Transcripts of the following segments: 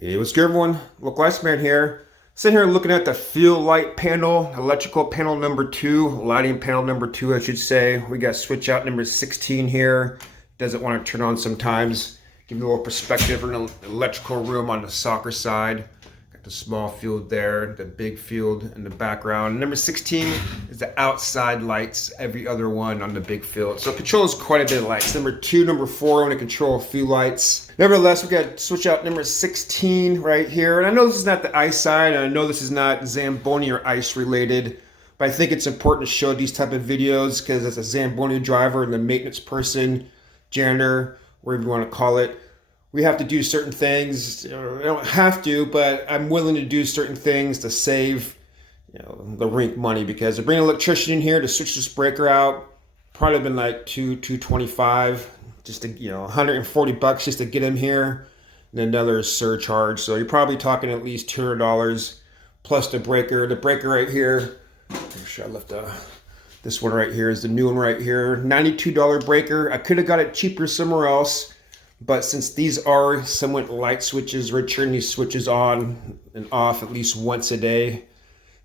Hey, what's good everyone? Look, Lifespan here. Sitting here looking at the field light panel, electrical panel number 2, lighting panel number 2, I should say. We got switch out number 16 here. Doesn't want to turn on sometimes. Give you a little perspective in the electrical room on the soccer side. Got the small field there, the big field in the background. Number 16 is the outside lights, every other one on the big field. So it controls quite a bit of lights. Number 2, number 4, I'm going to control a few lights. Nevertheless, we got to switch out number 16 right here. And I know this is not the ice side, and I know this is not Zamboni or ice related, but I think it's important to show these type of videos because as a Zamboni driver and the maintenance person, janitor, whatever you want to call it, we have to do certain things. I don't have to, but I'm willing to do certain things to save, the rink money, because to bring an electrician in here to switch this breaker out, probably been like $225, just to, $140 just to get him here, and another surcharge. So you're probably talking at least $200 plus the breaker. The breaker right here, I'm sure I left this one right here is the new one right here. $92 breaker. I could have got it cheaper somewhere else, but since these are somewhat light switches, we're turning these switches on and off at least once a day,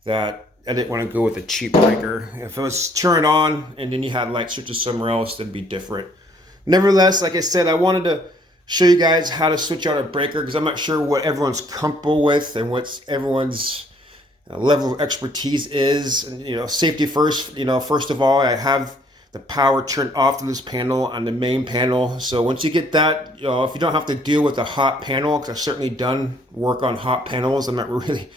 that I didn't want to go with a cheap breaker. If it was turned on and then you had light switches somewhere else, that'd be different. Nevertheless, like I said, I wanted to show you guys how to switch out a breaker because I'm not sure what everyone's comfortable with and what everyone's level of expertise is. And, safety first. First of all, I have the power turned off to this panel on the main panel. So once you get that, if you don't have to deal with a hot panel, because I've certainly done work on hot panels, I'm not really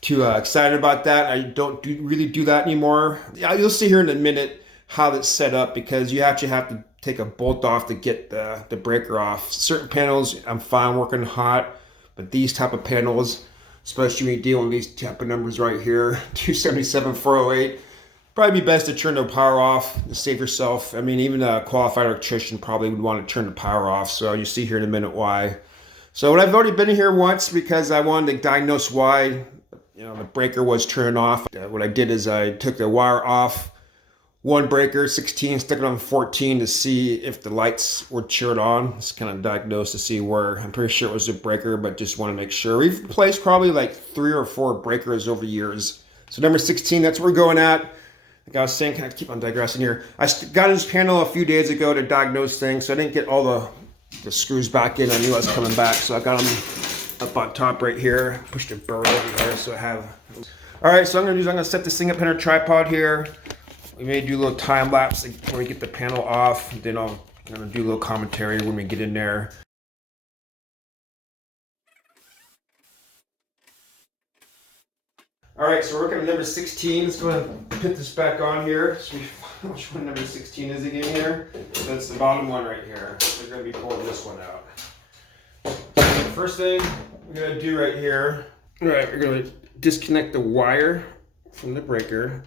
too excited about that. I don't really do that anymore. You'll see here in a minute how that's set up, because you actually have to take a bolt off to get the breaker off. Certain panels, I'm fine working hot, but these type of panels, especially when you're dealing with these type of numbers right here, 277, 408, probably be best to turn the power off to save yourself. I mean, even a qualified electrician probably would want to turn the power off. So you'll see here in a minute why. So I've already been here once because I wanted to diagnose why the breaker was turned off. What I did is I took the wire off one breaker, 16, stuck it on 14 to see if the lights were turned on. It's kind of diagnosed to see where. I'm pretty sure it was a breaker, but just want to make sure. We've replaced probably like 3 or 4 breakers over years. So number 16, that's what we're going at. Like I was saying, kind of keep on digressing here. I got in this panel a few days ago to diagnose things, so I didn't get all the screws back in. I knew I was coming back, so I got them up on top right here. Pushed the burr over here, so I have. All right, so I'm gonna set this thing up in our tripod here. We may do a little time lapse when we get the panel off. Then I'll do a little commentary when we get in there. All right, so we're working on number 16. Let's go ahead and put this back on here. So which one number 16 is again here? That's the bottom one right here. We're going to be pulling this one out. So the first thing we're going to do right here, all right, we're going to disconnect the wire from the breaker.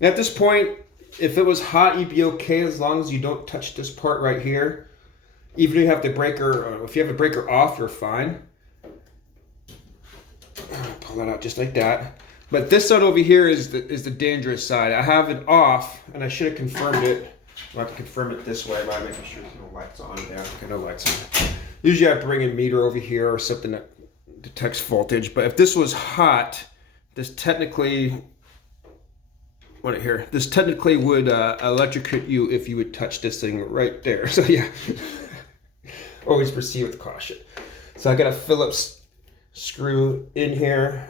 And at this point, if it was hot, you'd be okay as long as you don't touch this part right here. Even if you have the breaker, if you have the breaker off, you're fine. Pull that out just like that. But this side over here is the dangerous side. I have it off, and I should have confirmed it. I'll have to confirm it this way by making sure there's no lights on there. Okay, no lights on. Usually I bring a meter over here or something that detects voltage. But if this was hot, this technically would electrocute you if you would touch this thing right there. So yeah, always proceed with caution. So I got a Phillips screw in here.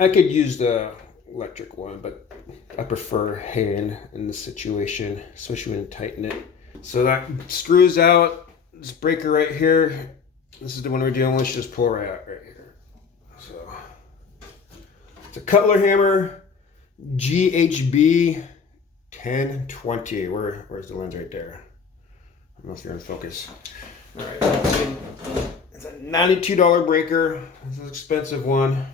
I could use the electric one, but I prefer hand in this situation, especially when you tighten it. So that screws out this breaker right here. This is the one we're dealing with. Just pull right out right here. So it's a Cutler hammer, GHB 1020. Where's the lens right there? I don't know if you're in focus. All right. It's a $92 breaker. It's an expensive one.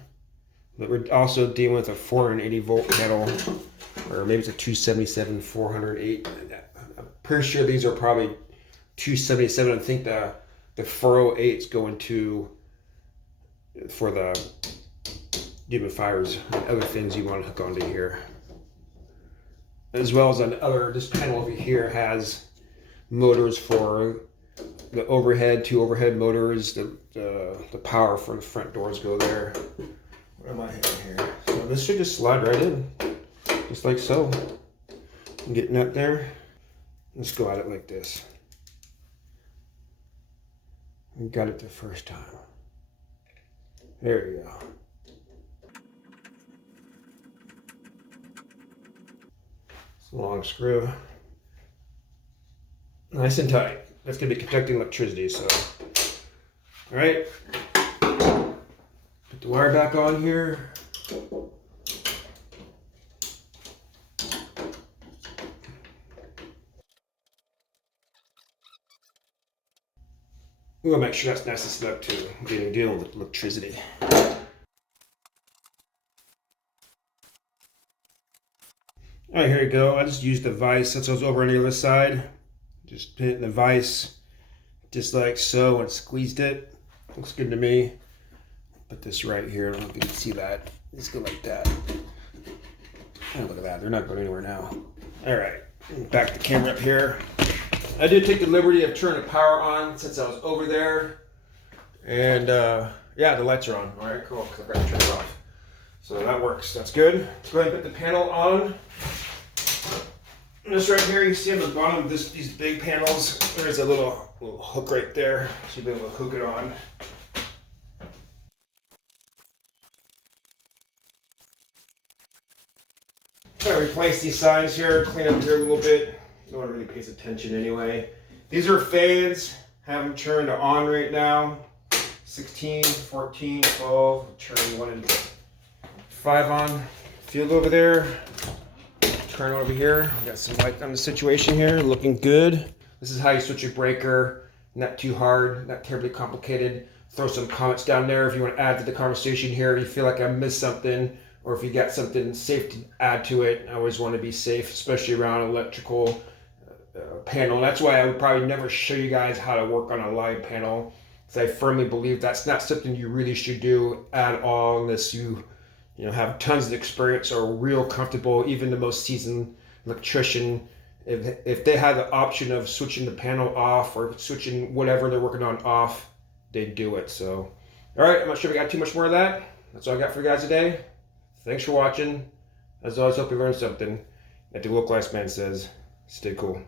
But we're also dealing with a 480 volt kettle, or maybe it's a 277, 408. I'm pretty sure these are probably 277. I think the 408 is going to for the humidifiers and other things you want to hook onto here. As well as this panel over here has motors for the overhead, two overhead motors, the power for the front doors go there. What am I hitting here? So this should just slide right in, just like so. I'm getting up there. Let's go at it like this. We got it the first time. There you go. It's a long screw. Nice and tight. That's going to be conducting electricity, so. All right. Put the wire back on here. We'll make sure that's nice and snug too, dealing with electricity. All right, here you go. I just used the vise since I was over on the other side. Just put it in the vise, just like so, and squeezed it. Looks good to me. Put this right here. I don't know if you can see that. Just go like that. Oh, look at that. They're not going anywhere now. All right, back the camera up here. I did take the liberty of turning the power on since I was over there. And yeah, the lights are on. All right, cool, because I forgot to turn it off. So that works, that's good. Let's go ahead and put the panel on. And this right here, you see on the bottom of these big panels, there's a little hook right there. So you'll be able to hook it on. I'm gonna replace these signs here, clean up here a little bit. No one really pays attention anyway. These are fans, have them turned on right now. 16, 14, 12, turn 1 and 5 on. Field over there. Turn over here. Got some light on the situation here, looking good. This is how you switch your breaker. Not too hard, not terribly complicated. Throw some comments down there if you want to add to the conversation here. If you feel like I missed something, or if you got something safe to add to it. I always want to be safe, especially around electrical panel. That's why I would probably never show you guys how to work on a live panel, because I firmly believe that's not something you really should do at all unless you have tons of experience or real comfortable. Even the most seasoned electrician, if they had the option of switching the panel off or switching whatever they're working on off, they'd do it. So, all right, I'm not sure if I got too much more of that. That's all I got for you guys today. Thanks for watching. As always, hope you learned something. Like the localized man says, stay cool.